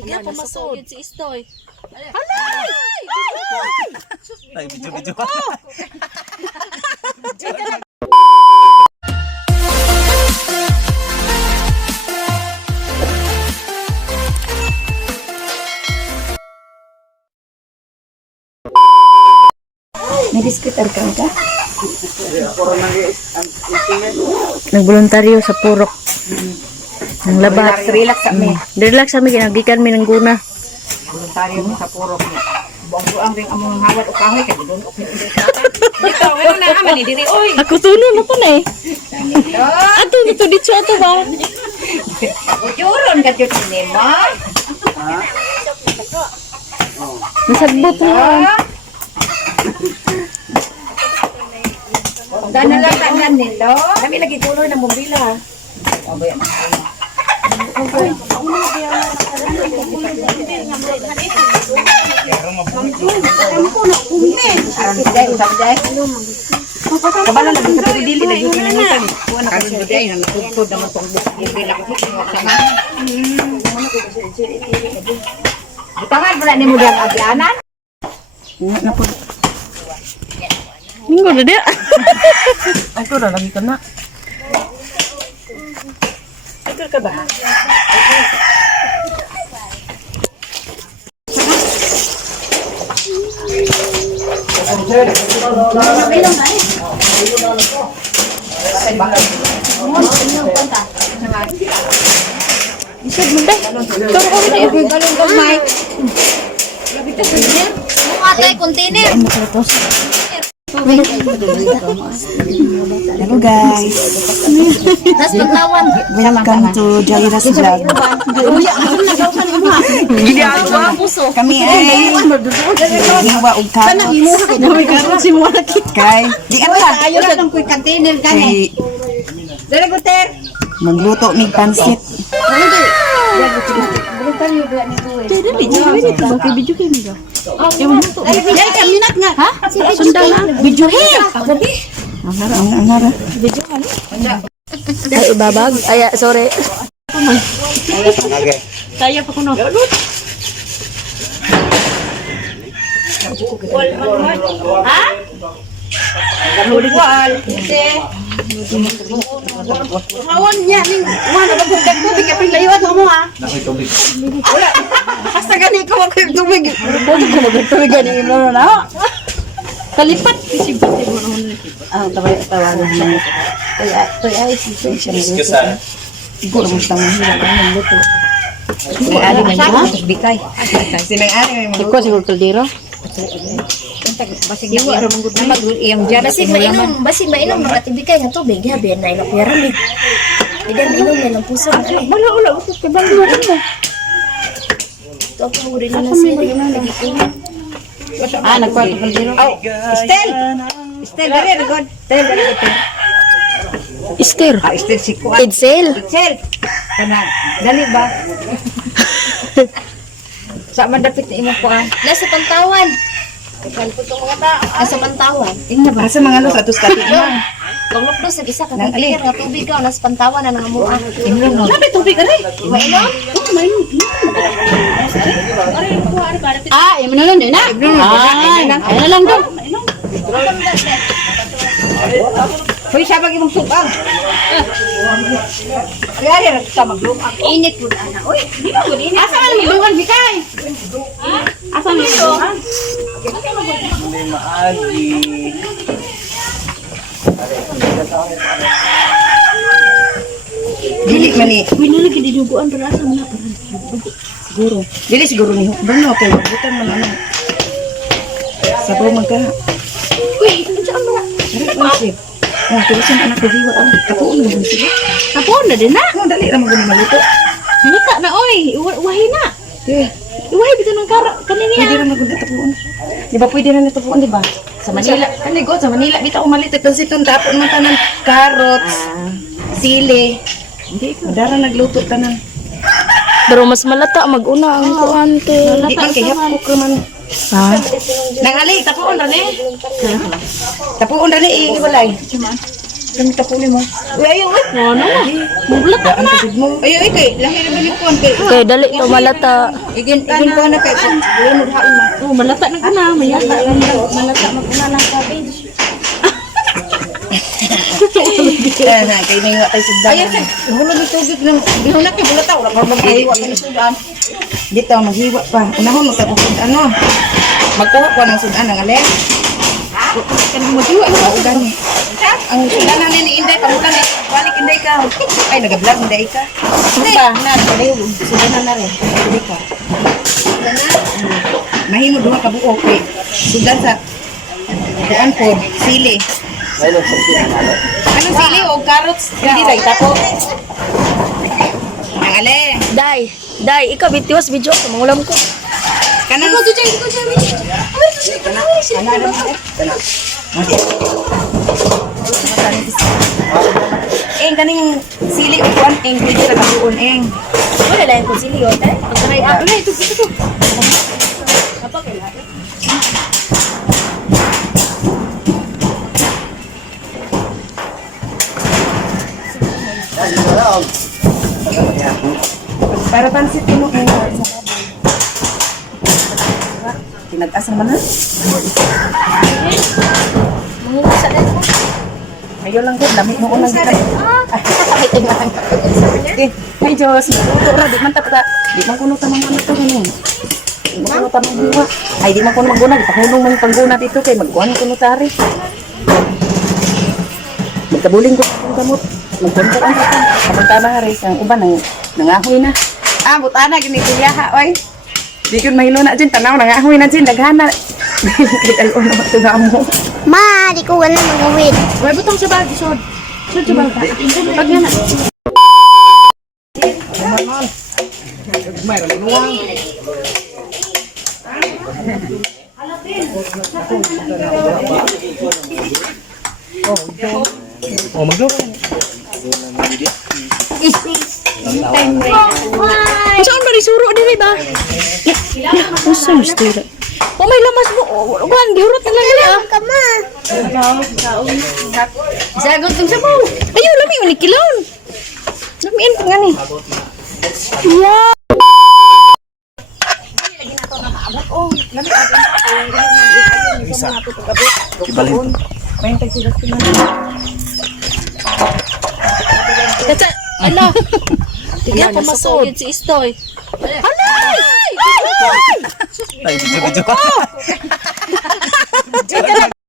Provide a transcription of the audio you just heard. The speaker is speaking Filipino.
Sige, pumasugid si Istoy. Halay! Ay, video. Nag-diskutar ka ka? Nagboluntaryo sa purok. Ang labat. Relax kami. Relax kami, ginagikan mi ng guna. Voluntaryo mo sa purok niya. Buang-buang rin among hawat o kahoy kay doon okay dito wala na ka man ni diri oy. Ako tuno na to na eh. Ato dito dito ato ba? Ujuron ka jud ni mo. Nasagbot na. Dana lang tanan nito. Kami lagi color ng mombila. Kabala lagi sa dili lagi kinangitan. Kuan na kasi day nang tugtog naman tong mombila ko sama. Butangan pala ni mo diyan agianan. Na po. Minggo na dia. Ako na lagi ka na. Ito ka ba? Isod mo ba? Turo ko rin eh. Galong gamay. Mga tayo, container. Hello guys. Nas pagtawan. Welcome to Jaira's Vlog. Kami ay hiwa og carrots. Kay di ka ba? Ayo sa tong container gani. Dere guter. Magluto mig pansit. Video kayo nila. Dere ka minat nga. Ha? Sundal na. Video kayo. Ang nara. Ay, babag. Ay, sorry. Kaya pa kuno. Ha? Wal. Mawon niya ning mana ba kung tubig ka pinlayuan mo ha. Wala. Hasta gani ko ako yung tubig. Boto ko magtubig gani mo na. Kalipat. Kasi bati mo naman. Tawagan mo. Ay, siya. Siguro mo siyang mahirap ang luto. Sinang-ari may mga bikay. Sinang-ari may mga Ikaw siguro kaldero? basig na iyang dyan. Basig mainom, makatibigay ng tubig. Habi, na ilokyaran eh. Pwede mainom na ng puso. Wala. Ito ka bang luwan mo? Ito ako huli na na sila. Lagi ko. Nagkwarto kaldero. Estel! Estel, very good. Esther. Estel si Kuan. Edsel. Estel! Kana, dali ba? Sa mandapit na imong Kuan. Nasa Pantawan. Nasa Pantawan. Tingnan ba? Sa mga sa tus kati na. Tulok do sa isa ka container nga tubig ka. Nasa Pantawan na nangamuan. Tingnan mo. Nabi tubig ka rin. Mainom? Yung na din na. Ayun na lang doon. Hoy, siya bagi mong supang. Kaya rin sa maglupang. Init po na. Uy, Di ba gud ini? Asa man maglukan bikay? Asa man maglukan? Hindi maagi. Dili man ni. Uy, nalagi dinuguan para asa na. Siguro. Dili siguro ni Bruno kay butan man ano. Sabaw magka. Uy, ano siya ang mga? Dili masip. Tulisan anak ko hiwa ang tapuon mo sige. Tapon na din na. Dali ra mo gud maluto. Halika na, oy. Uwahi na. Eh, Uwahi, bito ng kanina. pwede ra magud tapuon. Di ba pwede ra na tapuon di ba? Sa Manila, kanigot sa Manila bitaw maliit ang siton tapon man tanan carrots, sili. Hindi ko dara nagluto tanan. Pero mas malata, mag-una ang kuante. Di man kay hapko ka man. Ha? Nangali tapuon ra ni. Tapuon ra ni iwalay. Kami tapuli mo. Uy, ayaw eh. Ano? Mublat Daan tubig mo. Ayaw eh, kay. Lahir na bilikon kay. kay dali to malata. Igin ko na kay. Ayaw mo dhain mo. Oh, malata na ko na, mayata lang daw. Malata magkuna lang cabbage. Kaya na, kay may tayo sudan. Ayaw sa, hulog yung tubig ng, bihunak yung bulata, wala pa maghiwa ka ng sudan. Dito, maghiwa pa. Unahon, magtapos ano. Magkuha ko ng sudan ng alin. Kanang maghiwa, ano ba udan eh. Ang sudan na ni Inday, pamulan eh. Balik Inday ka. Ay, nag-vlog Inday ka. Ano ba? Sudan na rin. Inday ka. Mahimo duha ka buo kay sudan sa kuan po, sili. Anong sili o carrots? Hindi ba itapo? Ang ale. Day, ikaw bitiwas video ko mangulam ko. Kanang Ko dyan. kaning sili o kuan pwede ra kabuon Wala lang ko sili yun. Pagkaray ako. Wala ito. Apa kailangan? para pansit mo tinag-asang man ha? Mangusa na ito. Ayaw lang gud, lamig mo unang kita. Ay, Diyos, ito ra, di man tapos di man kuno tamang ano to ganun. Di man kuno tamang buwa. Ay, di man kuno magguna, di pahulong man pangguna dito kay magkuhan kuno tari. Magkabuling ko ang gamot. Magpunta ang tatang. Kapag tama haris, ang uban nangahoy na. Ah, butana, ganito yaha, oy. Di ko mahilo na dyan, tanaw, nangahoy na dyan, daghana. Kaya ano naman ito nga mo. Ma, di ko wala mag-uwid. Wala butang sa bag, sod. Sod sa bag. Pag yan na. Oh, magdo. Saan ba risuro diri ba? Usa mistira. Oh, may lamas mo. Wan, giurot na lang nila. Kama. Sagot kung sabaw. Ayaw, lami mo ni kilon. Lamian pa nga ni. Yeah. Ibalhin. Tata, ala. Tignan ko masugid si Istoy. Alay! Ay, video.